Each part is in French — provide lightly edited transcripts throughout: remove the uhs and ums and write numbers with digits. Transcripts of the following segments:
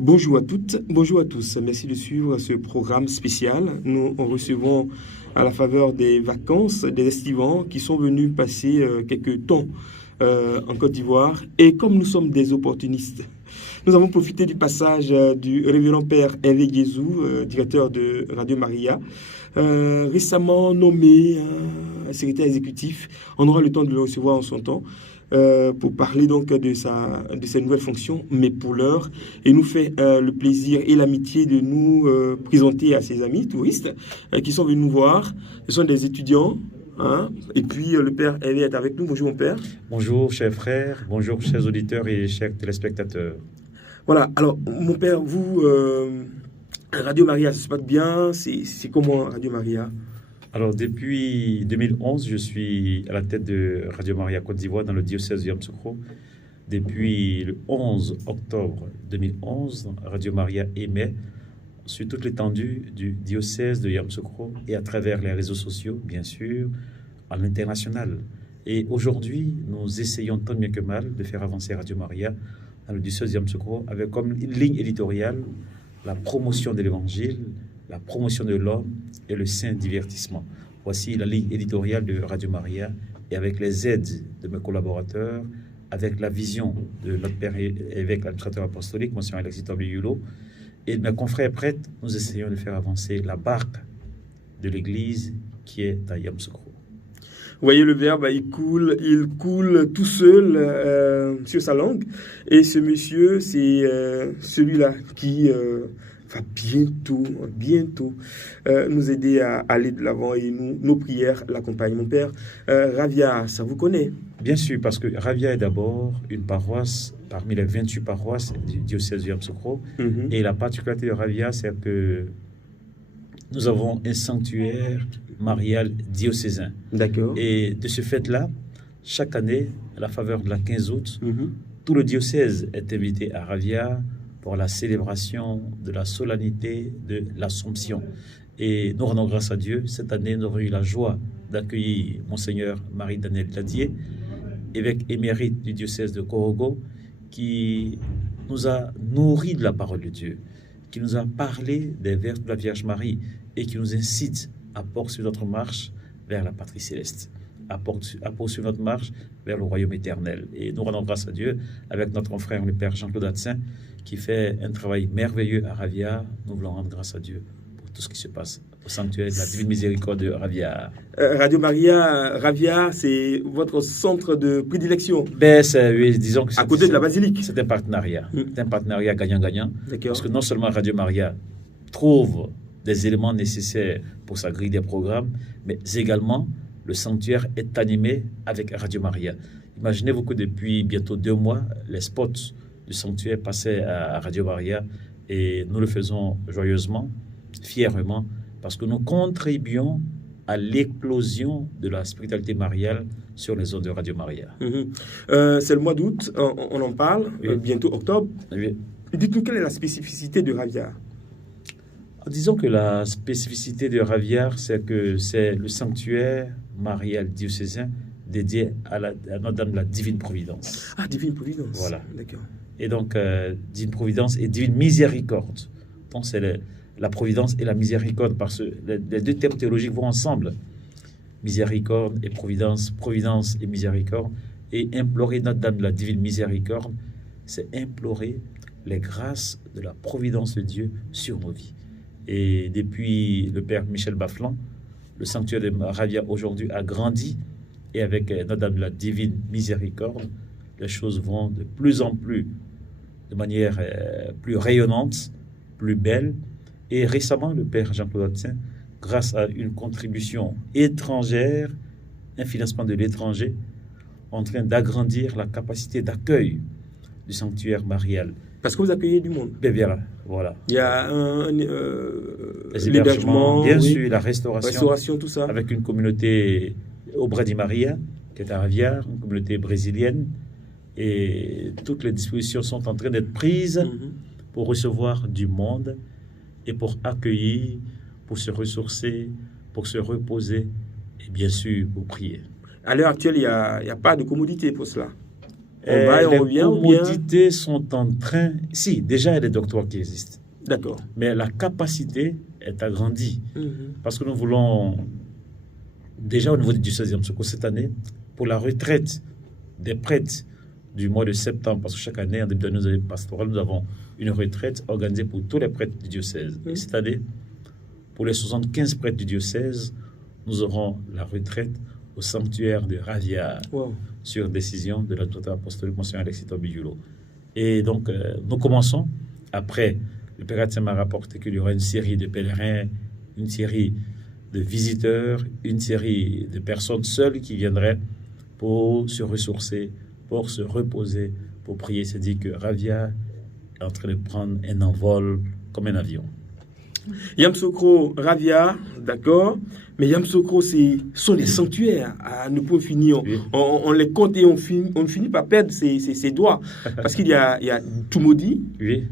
Bonjour à toutes, bonjour à tous. Merci de suivre ce programme spécial. Nous en recevons à la faveur des vacances des estivants qui sont venus passer quelques temps en Côte d'Ivoire. Et comme nous sommes des opportunistes, nous avons profité du passage du révérend père Hervé Guézou, directeur de Radio Maria, récemment nommé secrétaire exécutif. On aura le temps de le recevoir en son temps. Pour parler donc de sa nouvelle fonction, mais pour l'heure, il nous fait le plaisir et l'amitié de nous présenter à ses amis touristes qui sont venus nous voir. Ce sont des étudiants, hein, et puis le père Hervé est avec nous. Bonjour mon père. Bonjour chers frères, bonjour chers auditeurs et chers téléspectateurs. Voilà, alors mon père, vous, Radio Maria, ça se passe bien? C'est comment Radio Maria? Alors, depuis 2011, je suis à la tête de Radio Maria Côte d'Ivoire dans le diocèse de Yamoussoukro. Depuis le 11 octobre 2011, Radio Maria émet sur toute l'étendue du diocèse de Yamoussoukro et à travers les réseaux sociaux, bien sûr, à l'international. Et aujourd'hui, nous essayons tant bien que mal de faire avancer Radio Maria dans le diocèse de Yamoussoukro avec comme ligne éditoriale la promotion de l'évangile, la promotion de l'homme et le saint divertissement. Voici la ligne éditoriale de Radio Maria et avec les aides de mes collaborateurs, avec la vision de notre père évêque, l'administrateur apostolique, Monseigneur Alexis Tombé-Hulot, et de mes confrères prêtres, nous essayons de faire avancer la barque de l'église qui est à Yamoussoukro. Vous voyez, le verbe, il coule tout seul sur sa langue. Et ce monsieur, c'est celui-là qui va bientôt nous aider à aller de l'avant et nos prières l'accompagnent. Mon père, Ravia, ça vous connaît? Bien sûr, parce que Ravia est d'abord une paroisse parmi les 28 paroisses du diocèse de Yamoussoukro. Et la particularité de Ravia, c'est que nous avons un sanctuaire marial diocésain. D'accord. Et de ce fait-là, chaque année, à la faveur de la 15 août, tout le diocèse est invité à Ravia pour la célébration de la solennité de l'Assomption. Et nous rendons grâce à Dieu. Cette année, nous avons eu la joie d'accueillir Monseigneur Marie-Daniel Ladier, évêque émérite du diocèse de Korogo, qui nous a nourri de la parole de Dieu, qui nous a parlé des vertus de la Vierge Marie et qui nous incite à poursuivre notre marche vers la patrie céleste, à poursuivre notre marche vers le royaume éternel. Et nous rendons grâce à Dieu avec notre frère, le père Jean-Claude Atsin, qui fait un travail merveilleux à Ravia. Nous voulons rendre grâce à Dieu pour tout ce qui se passe au sanctuaire de la Divine Miséricorde de Ravia. Radio Maria, Ravia, c'est votre centre de prédilection. Oui, disons que à côté de la basilique. C'est un partenariat. C'est un partenariat gagnant-gagnant. Parce que non seulement Radio Maria trouve des éléments nécessaires pour sa grille des programmes, mais également le sanctuaire est animé avec Radio Maria. Imaginez-vous que depuis bientôt 2 mois, les spots du sanctuaire passaient à Radio Maria et nous le faisons joyeusement, fièrement, parce que nous contribuons à l'éclosion de la spiritualité mariale sur les ondes de Radio Maria. C'est le mois d'août, on en parle, bientôt octobre. Oui. Dites-nous quelle est la spécificité de Ravia? Disons que la spécificité de Ravia, c'est que c'est le sanctuaire marial diocésain dédié à Notre-Dame de la Divine Providence. Ah, Divine Providence. Voilà. D'accord. Et donc, Divine Providence et Divine Miséricorde. Donc, c'est la providence et la miséricorde, parce que les deux termes théologiques vont ensemble. Miséricorde et providence, providence et miséricorde. Et implorer Notre-Dame de la Divine Miséricorde, c'est implorer les grâces de la providence de Dieu sur nos vies. Et depuis le père Michel Baflan, le sanctuaire de Ravia aujourd'hui a grandi, et avec Notre-Dame de la Divine Miséricorde, les choses vont de plus en plus, de manière plus rayonnante, plus belle. Et récemment, le père Jean-Claude Atsin, grâce à une contribution étrangère, un financement de l'étranger, en train d'agrandir la capacité d'accueil du sanctuaire marial. Parce que vous accueillez du monde. Bien, voilà. Il y a les hébergements, bien sûr, la restauration, tout ça. Avec une communauté au Brady Maria, qui est à Ravia, une communauté brésilienne. Et toutes les dispositions sont en train d'être prises pour recevoir du monde et pour accueillir, pour se ressourcer, pour se reposer et bien sûr pour prier. À l'heure actuelle, il n'y a pas de commodité pour cela. On va et on revient, ou bien... Les commodités sont en train... Si, déjà, il y a des doctorats qui existent. D'accord. Mais la capacité est agrandie. Parce que nous voulons, déjà au niveau du 16e secours cette année, pour la retraite des prêtres du mois de septembre, parce que chaque année, en début d'année pastorale, nous avons une retraite organisée pour tous les prêtres du diocèse. Et cette année, pour les 75 prêtres du diocèse, nous aurons la retraite au sanctuaire de Ravia, sur décision de l'autorité apostolique Monseigneur Alexis Tobijulo. Et donc, nous commençons. Après, le Père Gatien m'a rapporté qu'il y aura une série de pèlerins, une série de visiteurs, une série de personnes seules qui viendraient pour se ressourcer, pour se reposer, pour prier. C'est dit que Ravia est en train de prendre un envol comme un avion. Yamsokro, Ravia, d'accord, mais Yamsokro, ce sont des sanctuaires à ne pas finir. Oui. On les compte et on finit par perdre ses doigts. Parce qu'il y a Tumodi, oui.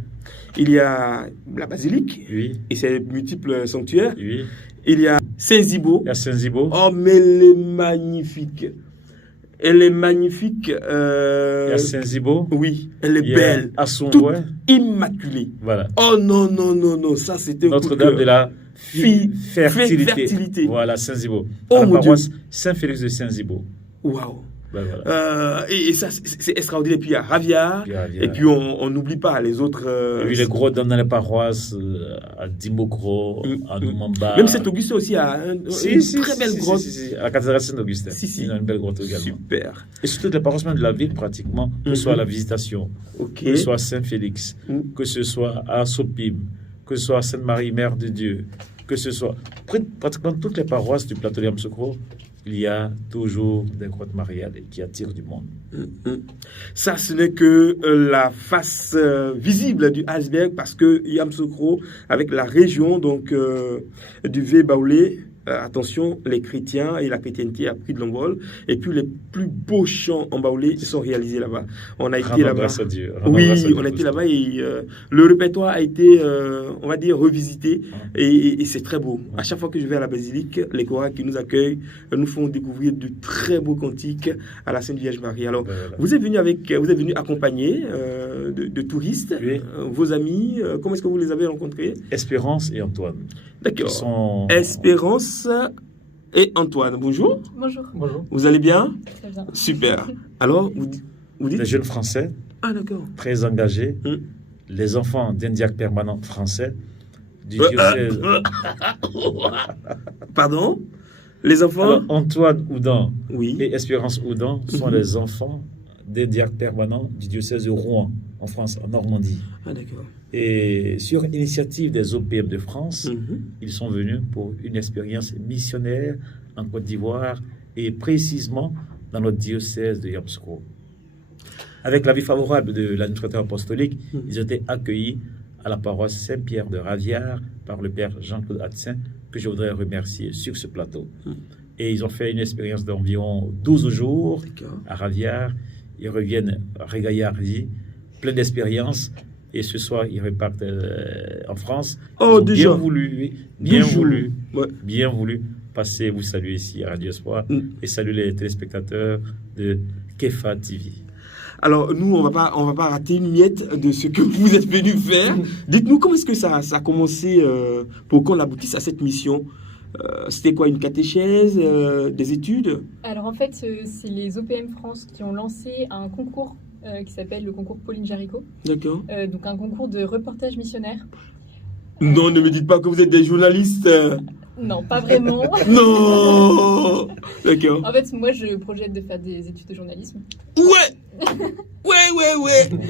Il y a la basilique, oui. Et ses multiples sanctuaires. Oui. Il y a Saint-Zibo. Il y a Saint-Zibo. Oh, mais elle est magnifique. Elle est magnifique. Il y a Saint-Zibo. Oui, elle est belle. Toute immaculée. Voilà. Oh non, ça c'était Notre-Dame de la fertilité. Voilà, Saint-Zibo. Oh, la mon paroisse Dieu. Saint-Félix de Saint-Zibo. Waouh. Ben voilà. Et ça, c'est extraordinaire. Puis il y a Ravia. Et puis on n'oublie pas les autres. Et puis les gros dans les paroisses, à Dimokro, à Numamba. Même Saint-Augustin aussi a une très belle grotte. Si. À la cathédrale Saint-Augustin. Il y a une belle grotte également. Super. Et surtout les paroisses même de la ville, pratiquement, que ce soit à la Visitation, que ce soit à Saint-Félix, que ce soit à Sopim, que ce soit à Sainte-Marie, Mère de Dieu, que ce soit pratiquement toutes les paroisses du plateau de Yamsokro. Il y a toujours des grottes mariales qui attirent du monde. Ça, ce n'est que la face visible du iceberg, parce que Yamsokro, avec la région donc du Vé-Baoulé, attention, les chrétiens et la chrétienté a pris de l'envol. Et puis les plus beaux chants en baoulé sont réalisés là-bas. On a été là-bas. Grâce à Dieu. Oui, on a été là-bas et le répertoire a été, on va dire, revisité. Et c'est très beau. À chaque fois que je vais à la basilique, les chorales qui nous accueillent nous font découvrir de très beaux cantiques à la Sainte Vierge Marie. Alors, vous êtes venu accompagné de touristes, vos amis. Comment est-ce que vous les avez rencontrés? Espérance et Antoine. D'accord. Espérance et Antoine. Bonjour. Bonjour. Vous allez bien? Très bien. Super. Alors, vous dites? Des jeunes Français. Ah, d'accord. Très engagés. Les enfants d'un diacre permanent français du diocèse. Pardon? Les enfants? Alors, Antoine Oudan oui. Et Espérance Oudan sont les enfants des diacres permanents du diocèse de Rouen, en France, en Normandie. Ah, d'accord. Et sur initiative des OPM de France, ils sont venus pour une expérience missionnaire en Côte d'Ivoire et précisément dans notre diocèse de Yamsokro. Avec l'avis favorable de l'administrateur apostolique, ils ont été accueillis à la paroisse Saint-Pierre de Raviard par le père Jean-Claude Hatsin, que je voudrais remercier sur ce plateau. Et ils ont fait une expérience d'environ 12 jours à Raviard. Ils reviennent à Régaillardy, plein d'expériences. Et ce soir, ils repartent en France. Oh, déjà. Bien voulu passer vous saluer ici à Radio Espoir et saluer les téléspectateurs de Kefa TV. Alors, nous, on va pas rater une miette de ce que vous êtes venu faire. Dites-nous, comment est-ce que ça a commencé pour qu'on aboutisse à cette mission? C'était quoi, une catéchèse, des études? Alors, en fait, c'est les OPM France qui ont lancé un concours qui s'appelle le concours Pauline Jaricot. D'accord. Donc, un concours de reportage missionnaire. Non, ne me dites pas que vous êtes des journalistes. Non, pas vraiment. Non. D'accord. En fait, moi, je projette de faire des études de journalisme. Ouais.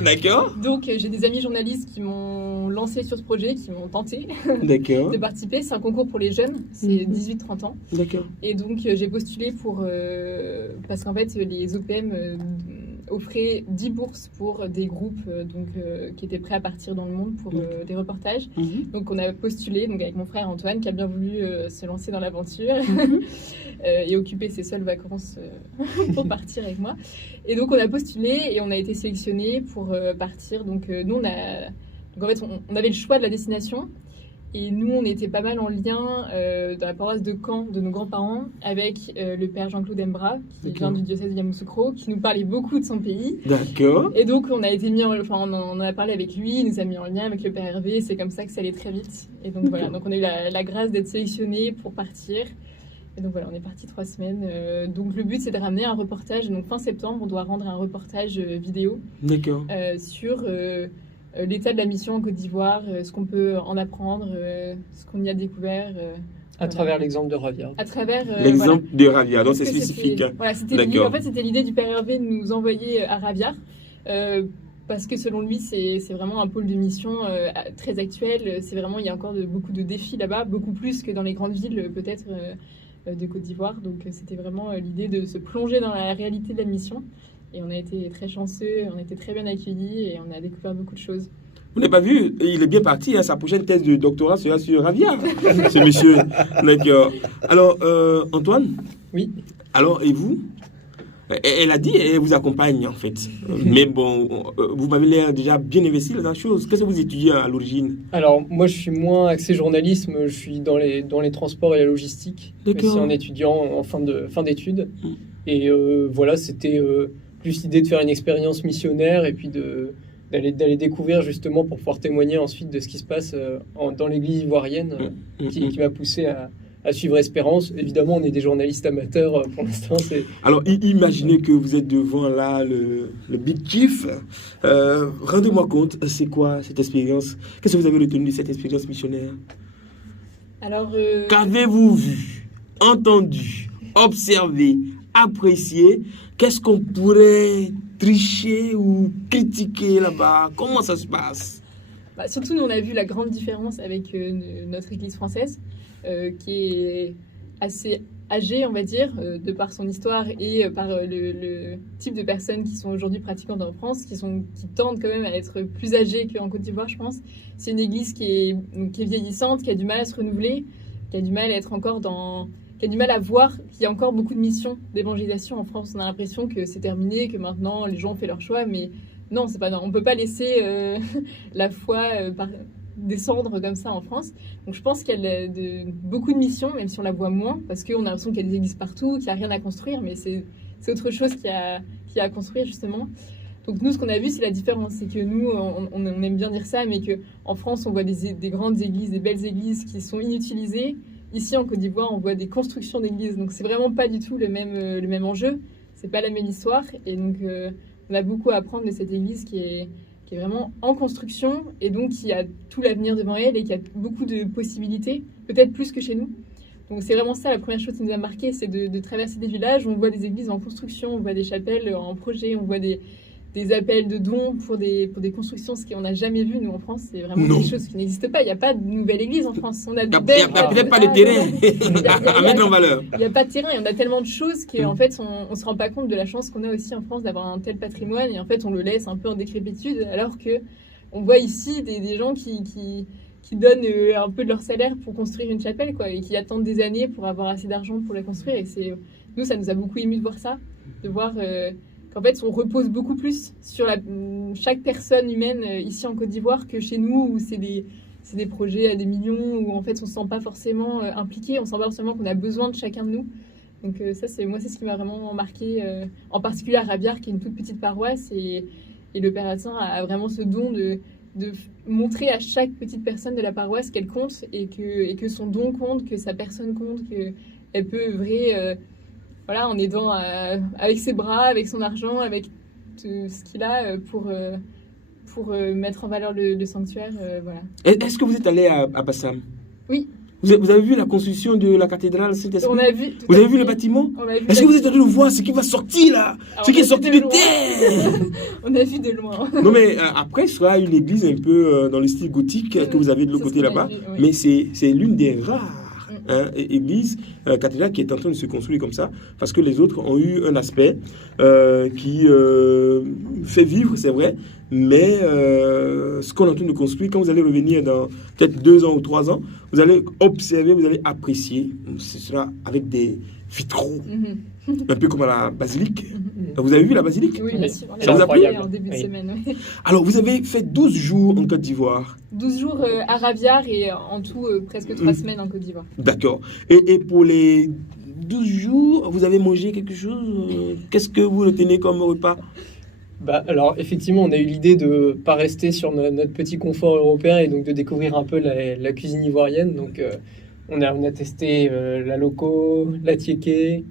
D'accord. Donc, j'ai des amis journalistes qui m'ont lancé sur ce projet, qui m'ont tenté de participer. C'est un concours pour les jeunes, c'est 18-30 ans. D'accord. Et donc, j'ai postulé pour... parce qu'en fait, les OPM offraient 10 bourses pour des groupes qui étaient prêts à partir dans le monde pour des reportages. Donc, on a postulé avec mon frère Antoine, qui a bien voulu se lancer dans l'aventure et occuper ses seules vacances pour partir avec moi. Et donc, on a postulé et on a été sélectionnés pour partir. Donc, nous, en fait, on avait le choix de la destination. Et nous, on était pas mal en lien dans la paroisse de Caen de nos grands-parents avec le père Jean-Claude Embra, qui vient du diocèse de Yamoussoukro, qui nous parlait beaucoup de son pays. D'accord. Et donc, on en a parlé avec lui, il nous a mis en lien avec le père Hervé, c'est comme ça que ça allait très vite. Et donc voilà, donc on a eu la grâce d'être sélectionnés pour partir. Et donc voilà, on est parti 3 semaines. Donc le but, c'est de ramener un reportage. Donc fin septembre, on doit rendre un reportage vidéo sur l'état de la mission en Côte d'Ivoire, ce qu'on peut en apprendre, ce qu'on y a découvert. À travers l'exemple de Ravia. À travers l'exemple de Ravia, donc c'est spécifique. Voilà, c'était l'idée du père Hervé de nous envoyer à Ravia. Parce que selon lui, c'est vraiment un pôle de mission très actuel. C'est vraiment, il y a encore beaucoup de défis là-bas, beaucoup plus que dans les grandes villes peut-être de Côte d'Ivoire. Donc c'était vraiment l'idée de se plonger dans la réalité de la mission. Et on a été très chanceux, on a été très bien accueillis et on a découvert beaucoup de choses. Vous n'avez pas vu, il est bien parti, sa prochaine thèse de doctorat sera sur Ravia, ce monsieur. D'accord. Alors, Antoine? Oui. Alors, et vous? Elle a dit, elle vous accompagne en fait. Mais bon, vous m'avez l'air déjà bien investi dans la chose. Qu'est-ce que vous étudiez à l'origine? Alors, moi, je suis moins axé journalisme. Je suis dans les transports et la logistique. D'accord. C'est en étudiant en fin d'études. Et voilà, c'était plus l'idée de faire une expérience missionnaire et puis d'aller découvrir justement pour pouvoir témoigner ensuite de ce qui se passe dans l'église ivoirienne qui m'a poussé à suivre Espérance. Évidemment, on est des journalistes amateurs pour l'instant. Alors, imaginez que vous êtes devant là le big chief. Rendez-moi compte, c'est quoi cette expérience? Qu'est-ce que vous avez retenu de cette expérience missionnaire? Alors, qu'avez-vous vu, entendu, observé, apprécié? Qu'est-ce qu'on pourrait tricher ou critiquer là-bas? Comment ça se passe? Surtout, nous, on a vu la grande différence avec notre église française. Qui est assez âgée, on va dire, de par son histoire et par le type de personnes qui sont aujourd'hui pratiquantes en France, qui tendent quand même à être plus âgées qu'en Côte d'Ivoire, je pense. C'est une église qui est vieillissante, qui a du mal à se renouveler, qui a du mal à être encore qui a du mal à voir qu'il y a encore beaucoup de missions d'évangélisation en France. On a l'impression que c'est terminé, que maintenant les gens ont fait leur choix, mais non, c'est pas non. On ne peut pas laisser la foi descendre comme ça en France. Donc je pense qu'il y a beaucoup de missions, même si on la voit moins, parce qu'on a l'impression qu'il y a des églises partout, qu'il n'y a rien à construire, mais c'est autre chose qu'il y a à construire justement. Donc nous, ce qu'on a vu, c'est la différence. C'est que nous, on aime bien dire ça, mais qu'en France, on voit des grandes églises, des belles églises qui sont inutilisées. Ici, en Côte d'Ivoire, on voit des constructions d'églises. Donc c'est vraiment pas du tout le même enjeu. C'est pas la même histoire. Et donc on a beaucoup à apprendre de cette église qui est vraiment en construction et donc qui a tout l'avenir devant elle et qui a beaucoup de possibilités, peut-être plus que chez nous. Donc c'est vraiment ça la première chose qui nous a marqué, c'est de traverser des villages où on voit des églises en construction, on voit des chapelles en projet, on voit des appels de dons pour des constructions, ce qu'on n'a jamais vu nous en France. C'est vraiment des choses qui n'existent pas. Il n'y a pas de nouvelle église en France. On a il n'y a peut-être pas de terrain à mettre en valeur. Il n'y a pas de terrain et on a tellement de choses qu'en fait on ne se rend pas compte de la chance qu'on a aussi en France d'avoir un tel patrimoine et en fait on le laisse un peu en décrépitude alors qu'on voit ici des gens qui donnent un peu de leur salaire pour construire une chapelle quoi, et qui attendent des années pour avoir assez d'argent pour la construire. Et nous, ça nous a beaucoup ému de voir ça, de voir qu'en fait, on repose beaucoup plus sur chaque personne humaine ici en Côte d'Ivoire que chez nous, où c'est des projets à des millions, où en fait, on ne se sent pas forcément impliqué, on sent pas forcément qu'on a besoin de chacun de nous. Donc ça, c'est ce qui m'a vraiment marqué, en particulier à Rabiar, qui est une toute petite paroisse, et le Père Hattin a vraiment ce don de montrer à chaque petite personne de la paroisse qu'elle compte, et que son don compte, que sa personne compte, qu'elle peut œuvrer... voilà, en aidant avec ses bras, avec son argent, avec tout ce qu'il a pour mettre en valeur le sanctuaire. Voilà. Est-ce que vous êtes allé à Bassam? Oui. Vous avez vu la construction de la cathédrale Saint-Esprit? On a vu. Vous avez vu le bâtiment? Est-ce que vous êtes allé le voir, ce qui va sortir là? Ce qui est sorti de terre? On a vu de loin. Non mais après, ce sera une église un peu dans le style gothique que vous avez de l'autre côté là-bas. Oui. Mais c'est l'une des rares église cathédrale qui est en train de se construire comme ça, parce que les autres ont eu un aspect qui fait vivre, c'est vrai, mais ce qu'on est en train de construire, quand vous allez revenir dans peut-être 2 ans ou 3 ans, vous allez observer, vous allez apprécier. Ce sera avec des vitraux un peu comme à la basilique. Vous avez vu la basilique? Oui, bien sûr. Ça vous a plu? En début de semaine, oui. Alors, vous avez fait 12 jours en Côte d'Ivoire. 12 jours à Raviard et en tout presque 3 semaines en Côte d'Ivoire. D'accord. Et pour les 12 jours, vous avez mangé quelque chose? Qu'est-ce que vous retenez comme repas? Alors, effectivement, on a eu l'idée de ne pas rester sur notre petit confort européen et donc de découvrir un peu la cuisine ivoirienne. Donc, on a testé la loco, la tiéké.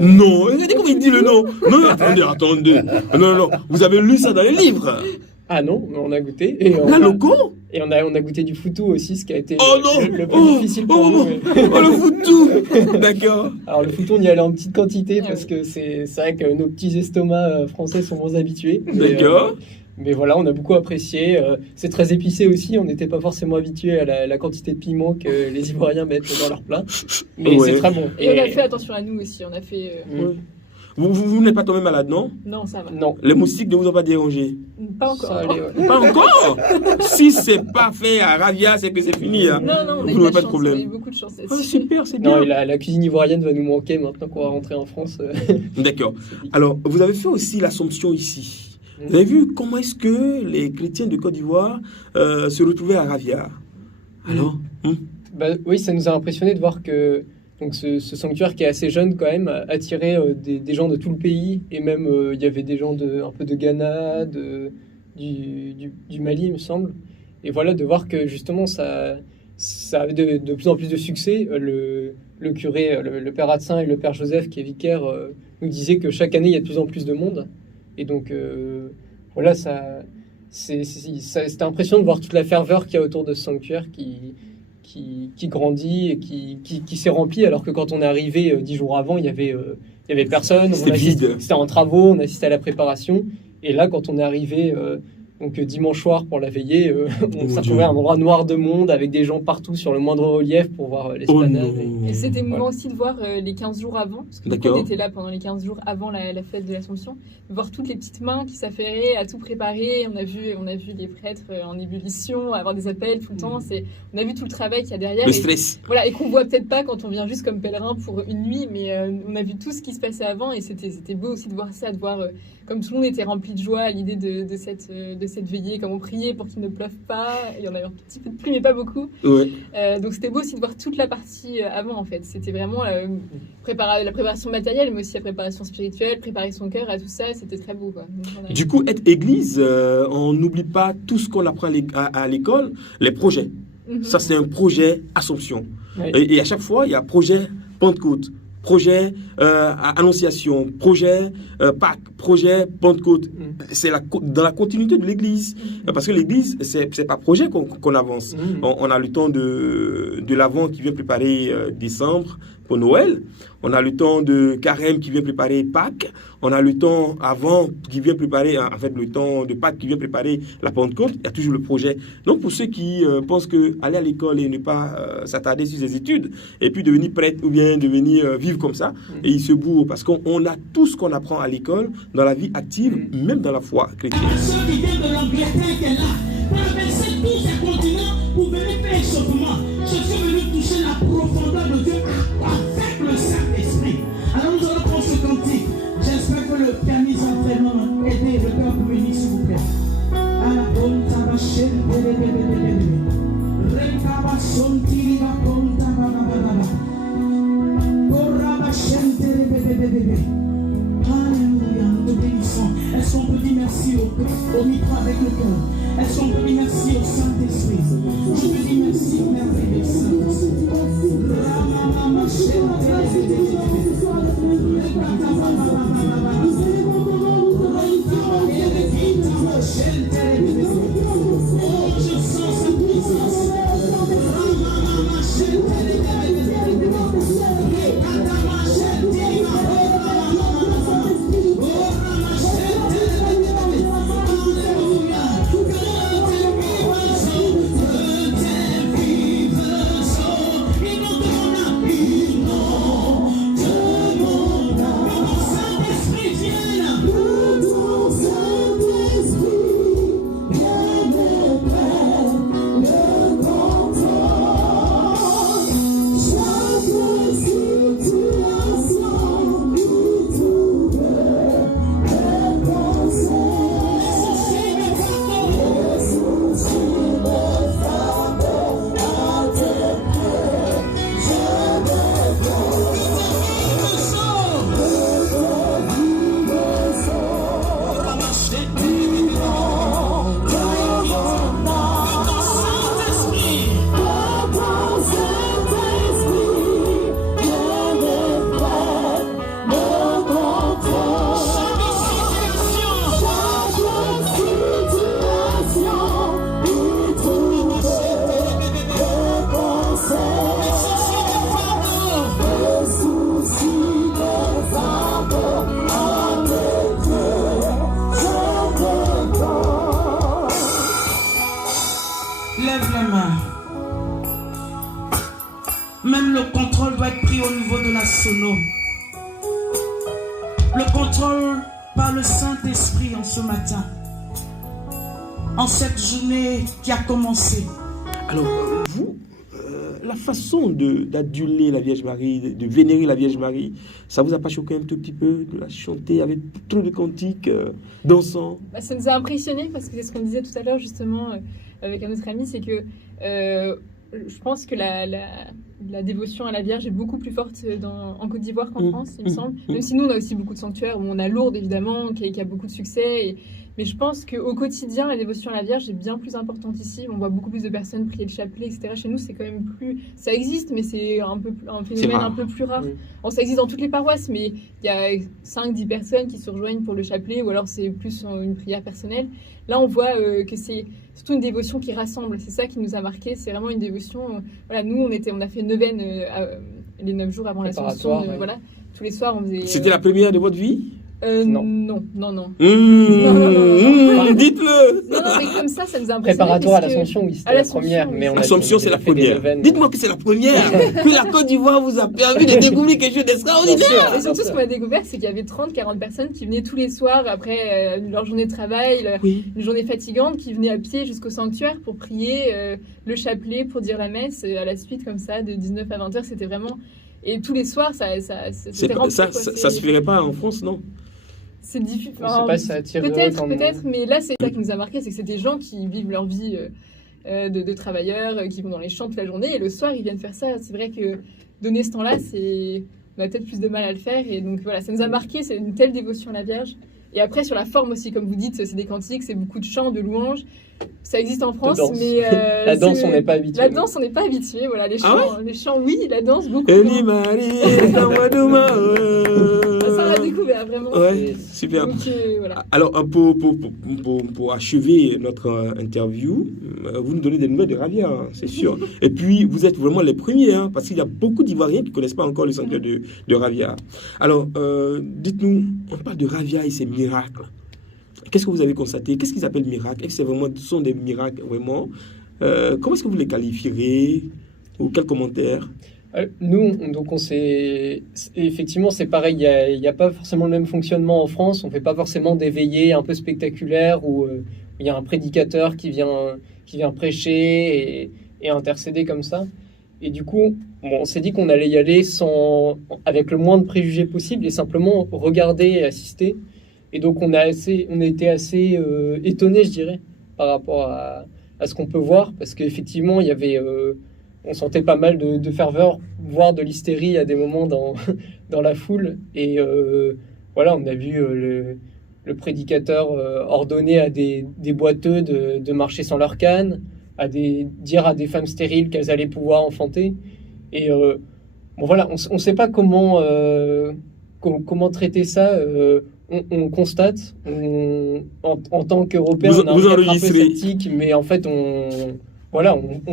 Non, regardez comment il dit le nom. Non, attendez. Non. Vous avez lu ça dans les livres? Ah non, mais on a goûté. Et la loco? Et on a goûté du foutou aussi, ce qui a été le plus difficile pour nous. Le foutou. D'accord. Alors le foutou, on y allait en petite quantité parce que c'est vrai que nos petits estomacs français sont moins habitués. D'accord. Mais voilà, on a beaucoup apprécié. C'est très épicé aussi. On n'était pas forcément habitué à la quantité de piment que les Ivoiriens mettent dans leur plat. Mais c'est très bon. Et on a fait attention à nous aussi. On a fait... Vous n'êtes pas tombé malade, non? Non, ça va. Non. Les moustiques ne vous ont pas dérangé? Pas encore. Pas encore? Si c'est pas fait à Raviard, c'est que c'est fini. Hein. Non, on a vous eu pas de problème. On a eu beaucoup de chance. Super, c'est bien. Non, la cuisine ivoirienne va nous manquer maintenant qu'on va rentrer en France. D'accord. Alors, vous avez fait aussi l'Assomption ici. Vous avez vu comment est-ce que les chrétiens de Côte d'Ivoire se retrouvaient à Raviard? Alors oui, ça nous a impressionné de voir que donc ce sanctuaire qui est assez jeune quand même attirait des gens de tout le pays et même il y avait des gens un peu de Ghana, du Mali il me semble. Et voilà, de voir que justement ça avait de plus en plus de succès. Le curé, le père Atsin et le père Joseph qui est vicaire nous disaient que chaque année il y a de plus en plus de monde. Et donc voilà, c'était impressionnant de voir toute la ferveur qu'il y a autour de ce sanctuaire qui grandit et qui s'est rempli, alors que quand on est arrivé 10 jours avant, il y avait personne. C'était vide. C'était en travaux, on assistait à la préparation. Et là, quand on est arrivé donc dimanche soir pour la veillée, on s'est retrouvé à un endroit noir de monde avec des gens partout sur le moindre relief pour voir l'esplanade. Et c'était émouvant aussi de voir les 15 jours avant, parce que on était là pendant les 15 jours avant la fête de l'Assomption, de voir toutes les petites mains qui s'affairaient à tout préparer. On a vu les prêtres en ébullition, avoir des appels tout le temps. On a vu tout le travail qu'il y a derrière. Le stress. Voilà, et qu'on voit peut-être pas quand on vient juste comme pèlerin pour une nuit, mais on a vu tout ce qui se passait avant et c'était beau aussi de voir ça, de voir comme tout le monde était rempli de joie à l'idée de cette veillée, comme on priait pour qu'il ne pleuve pas. Il y en a eu un petit peu de pluie, mais pas beaucoup. Ouais. Donc c'était beau aussi de voir toute la partie avant, en fait. C'était vraiment la préparation matérielle, mais aussi la préparation spirituelle, préparer son cœur à tout ça. C'était très beau, quoi. Donc, voilà. Du coup, être église, on n'oublie pas tout ce qu'on apprend à l'école, les projets. Ça, c'est un projet Assomption. Oui. Et à chaque fois, il y a projet Pentecôte, projet Annonciation, projet Pâques, projet Pentecôte. C'est dans la continuité de l'Église. Parce que l'Église, c'est pas projet qu'on avance. On a le temps de l'Avent qui vient préparer décembre pour Noël. On a le temps de Carême qui vient préparer Pâques. On a le temps avant qui vient préparer, en fait, le temps de Pâques qui vient préparer la Pentecôte. Il y a toujours le projet. Donc, pour ceux qui pensent que aller à l'école et ne pas s'attarder sur ses études, et puis devenir prêtre ou bien devenir vivre comme ça, et ils se bourrent. Parce qu'on a tout ce qu'on apprend à l'école dans la vie active, même dans la foi chrétienne. Ceux qui viennent de l'Angleterre qui est là, traverser tous ces continents pour venir faire échauffement. Je suis venu toucher la profondeur de Dieu avec le Saint-Esprit. Alors nous allons prendre ce cantique. J'espère que le pianiste va vraiment aider le cœur pour venir, s'il vous plaît. À la ponta va Alléluia, nous te bénissons. Est-ce qu'on peut dire merci au micro avec le cœur? Est-ce qu'on peut dire merci au Saint-Esprit? Je peux dire merci au merveilleux Saint-Esprit. Oh, je sens sa puissance. Lève les mains. Même le contrôle doit être pris au niveau de la sono. Le contrôle par le Saint-Esprit en ce matin. En cette journée qui a commencé. Alors, vous, la façon d'aduler la Vierge Marie, de vénérer la Vierge Marie, ça vous a pas choqué un tout petit peu de la chanter avec trop de cantiques, dansant? Ça nous a impressionnés parce que c'est ce qu'on disait tout à l'heure justement avec un autre ami, c'est que je pense que la dévotion à la Vierge est beaucoup plus forte en Côte d'Ivoire qu'en France, il me semble. Même si nous, on a aussi beaucoup de sanctuaires, où on a Lourdes, évidemment, qui a beaucoup de succès. Mais je pense qu'au quotidien, la dévotion à la Vierge est bien plus importante ici. On voit beaucoup plus de personnes prier le chapelet, etc. Chez nous, c'est quand même plus... Ça existe, mais c'est un phénomène un peu plus rare. Bon, ça existe dans toutes les paroisses, mais il y a 5-10 personnes qui se rejoignent pour le chapelet, ou alors c'est plus une prière personnelle. Là, on voit que c'est surtout une dévotion qui rassemble. C'est ça qui nous a marqué. C'est vraiment une dévotion... voilà, nous, on a fait une neuvaine les 9 jours avant l'Ascension. Ouais. Voilà. Tous les soirs, on faisait... C'était la première de votre vie? Non. Dites-le. Non, mais comme ça nous a impressionné. Préparatoire à l'Ascension, oui, c'était la première. Mais L'Ascension, c'est la première. Dites-moi que c'est la première. Que la Côte d'Ivoire vous a permis de découvrir quelque chose d'extraordinaire. Et surtout, ce qu'on a découvert, c'est qu'il y avait 30-40 personnes qui venaient tous les soirs après leur journée de travail, une journée fatigante, qui venaient à pied jusqu'au sanctuaire pour prier le chapelet, pour dire la messe à la suite, comme ça, de 19 à 20h. C'était vraiment... Et tous les soirs, c'était rempli. Ça se ferait pas en France, non? C'est difficile. Je sais pas si ça attire Peut-être, mais là, c'est ça qui nous a marqué, c'est que c'est des gens qui vivent leur vie de travailleurs, qui vont dans les champs toute la journée, et le soir, ils viennent faire ça. C'est vrai que donner ce temps-là, on a peut-être plus de mal à le faire, et donc voilà, ça nous a marqué, c'est une telle dévotion à la Vierge. Et après, sur la forme aussi, comme vous dites, c'est des cantiques, c'est beaucoup de chants, de louanges. Ça existe en France, mais... la danse, on n'est pas habitué. La danse, on n'est pas habitué, voilà. Les chants, oui, la danse, beaucoup. Ça, on l'a découvert, vraiment. Ouais, super. Donc, voilà. Alors, pour achever notre interview, vous nous donnez des nouvelles de Ravia, hein, c'est sûr. Et puis, vous êtes vraiment les premiers, hein, parce qu'il y a beaucoup d'Ivoiriens qui ne connaissent pas encore le sanctuaire de Ravia. Alors, dites-nous, on parle de Ravia et ses miracles. Qu'est-ce que vous avez constaté? Qu'est-ce qu'ils appellent miracles? Est-ce que ce sont des miracles vraiment? Comment est-ce que vous les qualifierez? Ou quels commentaires? Nous, donc effectivement, c'est pareil, il n'y a pas forcément le même fonctionnement en France, on ne fait pas forcément des veillées un peu spectaculaires où il y a un prédicateur qui vient prêcher et intercéder comme ça. Et du coup, on s'est dit qu'on allait y aller avec le moins de préjugés possible et simplement regarder et assister. Et donc, on a été assez étonnés, je dirais, par rapport à ce qu'on peut voir, parce qu'effectivement, il y avait... on sentait pas mal de ferveur, voire de l'hystérie à des moments dans la foule. Et voilà, on a vu le prédicateur ordonner à des boiteux de marcher sans leur canne, dire à des femmes stériles qu'elles allaient pouvoir enfanter. Et bon voilà, on ne sait pas comment traiter ça. On constate, en tant qu'Européens, on est un peu sceptique, mais en fait, on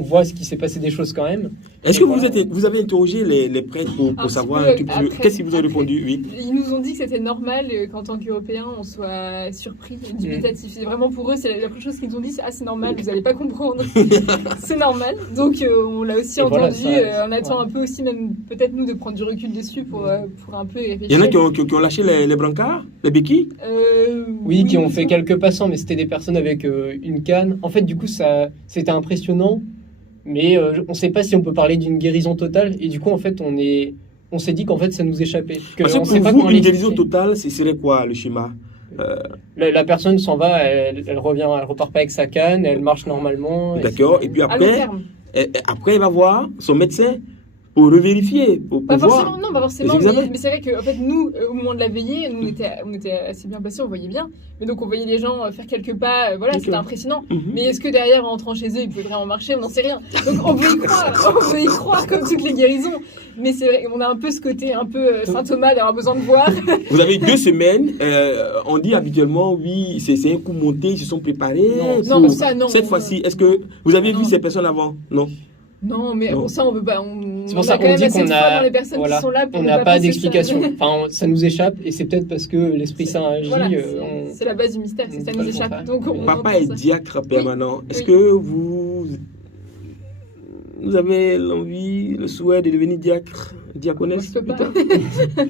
voit ce qui s'est passé des choses quand même. Est-ce que vous avez interrogé les prêtres pour savoir un tout petit peu qu'est-ce qu'ils vous ont répondu? Oui. Ils nous ont dit que c'était normal qu'en tant qu'Européens, on soit surpris et dubitatif. C'est vraiment pour eux, c'est la première chose qu'ils nous ont dit, c'est normal, vous n'allez pas comprendre. C'est normal. Donc on l'a aussi entendu. On attend un peu aussi, même peut-être nous, de prendre du recul dessus pour un peu réfléchir. Il y en a qui ont lâché les brancards, les béquilles? Oui, qui ont fait quelques passants, mais c'était des personnes avec une canne. En fait, du coup, c'était impressionnant. Mais on ne sait pas si on peut parler d'une guérison totale. Et du coup, en fait, on s'est dit qu'en fait, ça nous échappait. Parce que pour vous, une guérison totale, ce serait quoi le schéma? La personne s'en va, elle revient, elle repart pas avec sa canne, elle marche normalement. D'accord. Et puis après, elle va voir son médecin pour revérifier, pour pas voir. Forcément, non, pas forcément, mais c'est vrai qu'en fait, nous, au moment de la veillée, on était assez bien passés, on voyait bien. Mais donc, on voyait les gens faire quelques pas, voilà, c'était impressionnant. Mais est-ce que derrière, en rentrant chez eux, ils pouvaient vraiment marcher? On n'en sait rien. Donc, on veut y croire comme toutes les guérisons. Mais c'est vrai, on a un peu ce côté un peu Saint Thomas d'avoir besoin de voir. Vous avez 2 semaines, on dit habituellement, oui, c'est un coup monté, ils se sont préparés. Non, ça, non. Cette fois-ci, est-ce que vous avez vu ces personnes avant? Non. Non, mais Non. ça, on veut pas. C'est pour on ça a qu'on quand même dit assez qu'on de foi dans les personnes voilà, qui sont là pour on ne n'a pas penser ça. d'explication. Enfin, ça nous échappe et c'est peut-être parce que l'Esprit Saint agit. Voilà, on- c'est la base du mystère, c'est ça on nous peut échappe. pas. Donc on Papa entend est ça. diacre permanent. Est-ce Oui. que vous avez l'envie, le souhait de devenir diacre, diaconesse Moi, je peux pas. plus tard?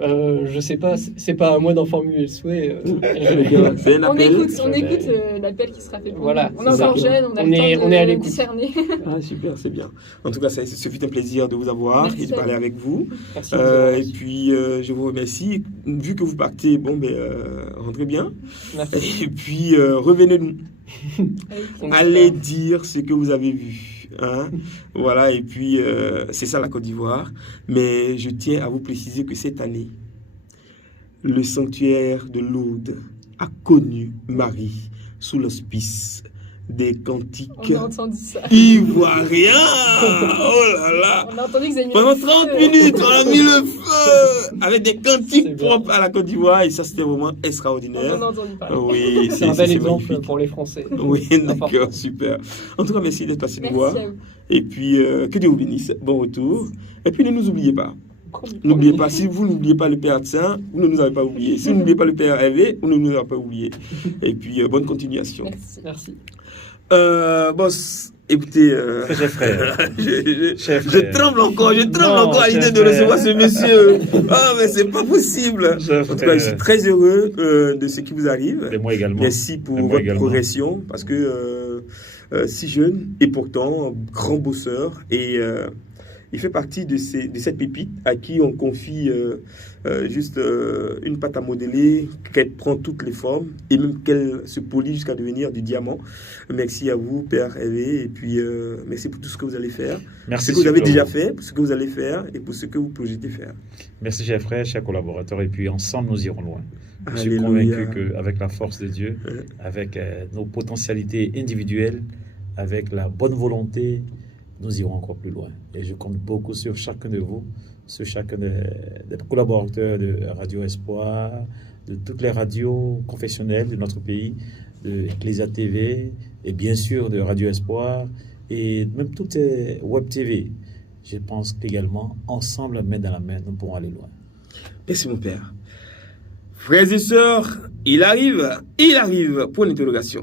Je sais pas, c'est pas à moi d'en formuler le souhait. C'est un On appel. écoute l'appel qui sera fait pour Voilà, nous. On est c'est encore ça. jeunes, on a On le est- temps on est à de l'écoute. discerner. Ah, super, c'est bien. En tout cas, ce fut un plaisir de vous avoir Merci et de à parler vous. avec vous. Merci de nous avoir Et reçus. puis, je vous remercie. Vu que vous partez, rentrez bien. Merci. Et puis, revenez-nous. On Allez espère. dire ce que vous avez vu. Hein? Voilà, et puis, c'est ça la Côte d'Ivoire. Mais je tiens à vous préciser que cette année, le sanctuaire de Lourdes a connu Marie sous l'auspice des cantiques On a entendu ça. ivoiriens. Oh là là! On a entendu que vous avez mis Pendant le 30 feu. minutes, on a mis le feu avec des C'est cantiques bien. propres à la Côte d'Ivoire et ça, c'était vraiment On en extraordinaire. a entendu parler. Oui, C'est un bel c'est exemple magnifique. pour les Français. Oui, Important. d'accord, super. En tout cas, merci d'être passé nous voir. Merci à vous. Et puis, que Dieu vous bénisse. Bon retour. Et puis, ne nous oubliez pas. N'oubliez pas, si vous n'oubliez pas le Père Adsin, vous ne nous avez pas oublié. Si vous n'oubliez pas le Père Hervé, vous ne nous avez pas oublié. Et puis, bonne continuation. Merci. Merci. Boss, écoutez, Cher frère. Cher je frère. tremble encore Non, à l'idée cher de frère. recevoir ce monsieur. Ah, mais c'est pas possible. Cher En tout cas, frère. je suis très heureux de ce qui vous arrive. Et moi également. Merci pour Et moi votre également. progression, parce que si jeune et pourtant grand bosseur et il fait partie de cette pépite à qui on confie juste une pâte à modeler, qu'elle prend toutes les formes et même qu'elle se polie jusqu'à devenir du diamant. Merci à vous, Père Hervé, et puis merci pour tout ce que vous allez faire, Merci, ce que vous avez Super. déjà fait, pour ce que vous allez faire et pour ce que vous projetez faire. Merci, chers frères, chers collaborateurs. Et puis, ensemble, nous irons loin. Je suis Alléluia. convaincu qu'avec la force de Dieu, Ouais. avec nos potentialités individuelles, avec la bonne volonté, nous irons encore plus loin. Et je compte beaucoup sur chacun de vous, sur chacun des collaborateurs de Radio Espoir, de toutes les radios confessionnelles de notre pays, de Ecclesia TV, et bien sûr de Radio Espoir, et même toutes les web TV. Je pense qu'également, ensemble, main dans la main, nous pourrons aller loin. Merci mon Père. Frères et sœurs, il arrive, point d'interrogation.